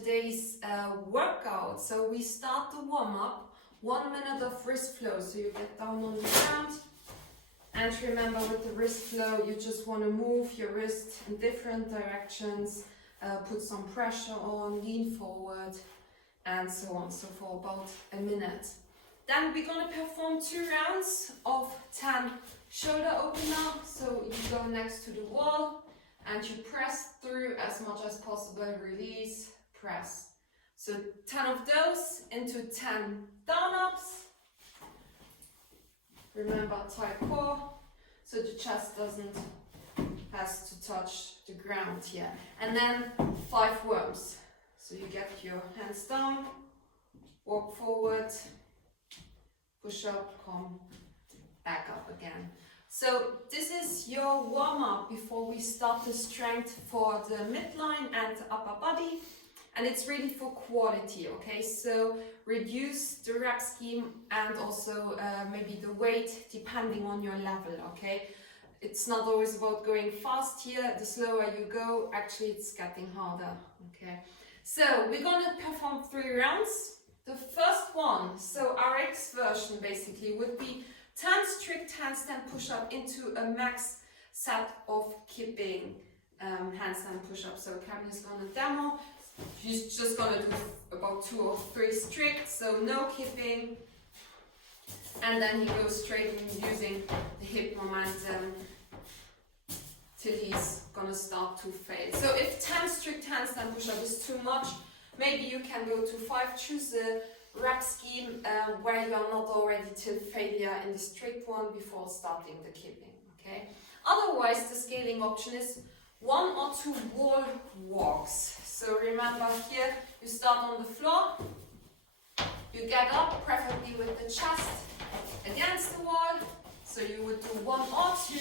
today's workout. So we start the warm-up, 1 minute of wrist flow. So you get down on the ground, and remember with the wrist flow, you just want to move your wrist in different directions, put some pressure on, lean forward, and so on. So for about a minute. Then we're going to perform 2 rounds of 10 shoulder opener. So you go next to the wall and you press through as much as possible, release, press. So 10 of those into 10 down-ups. Remember tight core, so the chest has to touch the ground here. And then 5 worms. So you get your hands down, walk forward, push up, come back up again. So this is your warm-up before we start the strength for the midline and the upper body. And it's really for quality, okay? So reduce the rep scheme and also maybe the weight depending on your level, okay? It's not always about going fast here. The slower you go, actually it's getting harder, okay? So we're gonna perform 3 rounds. The first one, so RX version basically, would be 10 strict handstand push-up into a max set of kipping handstand push-ups. So Kevin is gonna demo. She's just gonna do about 2 or 3 strict, so no kipping. And then he goes straight in using the hip momentum till he's gonna start to fail. So if 10 strict handstand push-up is too much, maybe you can go to 5, choose a rep scheme where you are not already till failure in the strict one before starting the kipping, okay? Otherwise, the scaling option is 1 or 2 wall walks. So remember here, you start on the floor, you get up, preferably with the chest against the wall. So you would do 1 or 2,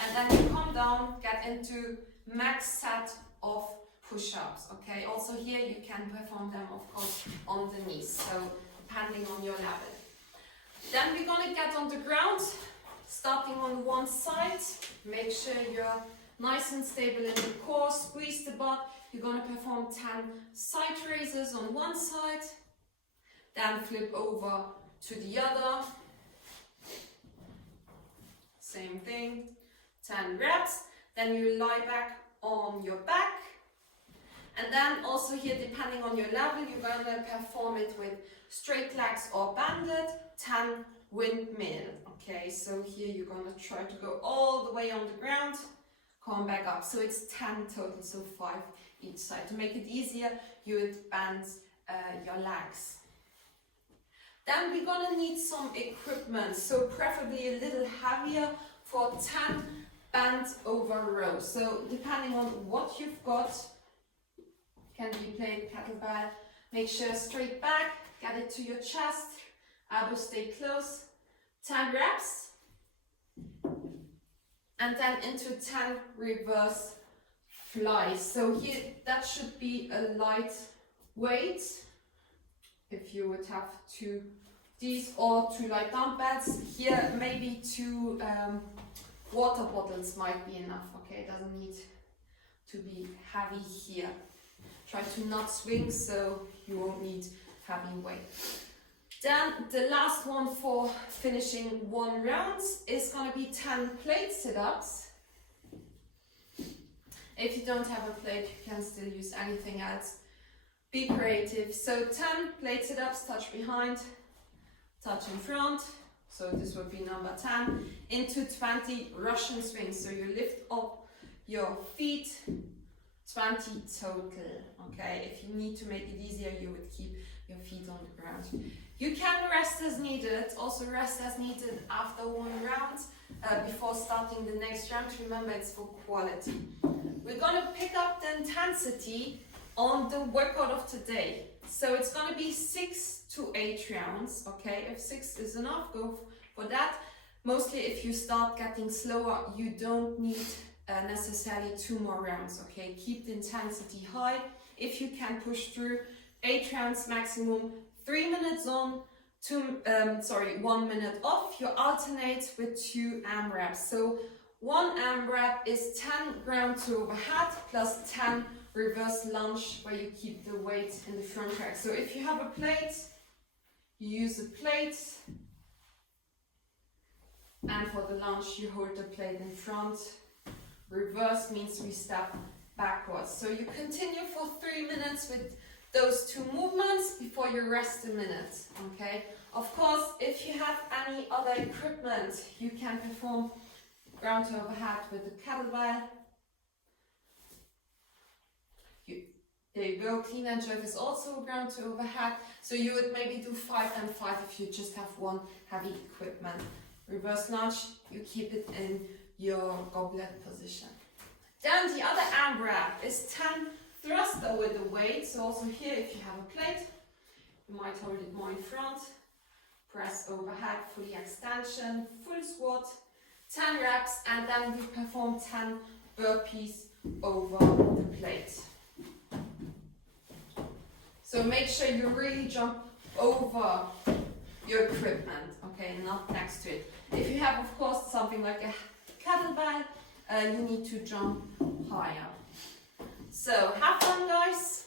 and then you come down, get into max set of push-ups, okay? Also here you can perform them, of course, on the knees, so depending on your level. Then we're gonna get on the ground, starting on one side. Make sure you're nice and stable in the core, squeeze the butt. You're gonna perform 10 side raises on one side, then flip over to the other. Same thing, 10 reps. Then you lie back on your back. And then also here, depending on your level, you're gonna perform it with straight legs or banded, 10 windmill. Okay, so here you're gonna try to go all the way on the ground, come back up. So it's 10 total, so 5 each side. To make it easier, you would bend your legs. Then we're gonna need some equipment, so preferably a little heavier for 10 bent over rows. So depending on what you've got, can be played kettlebell. Make sure straight back, get it to your chest, elbows stay close. 10 reps, and then into 10 reverse flies. So here, that should be a light weight. If you would have 2 these or 2 light dumbbells. Here, maybe 2 water bottles might be enough. Okay, it doesn't need to be heavy here. Try to not swing so you won't need heavy weight. Then the last one for finishing 1 round is gonna be 10 plate sit-ups. If you don't have a plate, you can still use anything else. Be creative. So 10 plate sit-ups, touch behind, touch in front. So this would be number 10. Into 20 Russian swings. So you lift up your feet, 20 total, okay? If you need to make it easier, you would keep your feet on the ground. You can rest as needed, also rest as needed after 1 round, before starting the next round. Remember, it's for quality. We're gonna pick up the intensity on the workout of today. So it's gonna be 6 to 8 rounds, okay? If 6 is enough, go for that. Mostly if you start getting slower, you don't need necessarily 2 more rounds, okay? Keep the intensity high. If you can push through 8 rounds maximum, 3 minutes on, 1 minute off. You alternate with 2 AMRAPs. So 1 AMRAP is 10 ground to overhead plus 10 reverse lunge where you keep the weight in the front rack. So if you have a plate, you use a plate, and for the lunge you hold the plate in front. Reverse means we step backwards. So you continue for 3 minutes with those two movements before you rest a minute, okay? Of course, if you have any other equipment, you can perform ground to overhead with the kettlebell. There you go, clean and jerk is also ground to overhead. So you would maybe do 5 and 5 if you just have one heavy equipment. Reverse lunge, you keep it in your goblet position. Then the other arm grab is 10 thruster with the weight. So also here, if you have a plate, you might hold it more in front. Press overhead, fully extension, full squat, 10 reps, and then we perform 10 burpees over the plate. So make sure you really jump over your equipment, okay, not next to it. If you have, of course, something like a kettlebell, you need to jump higher. So have fun, guys.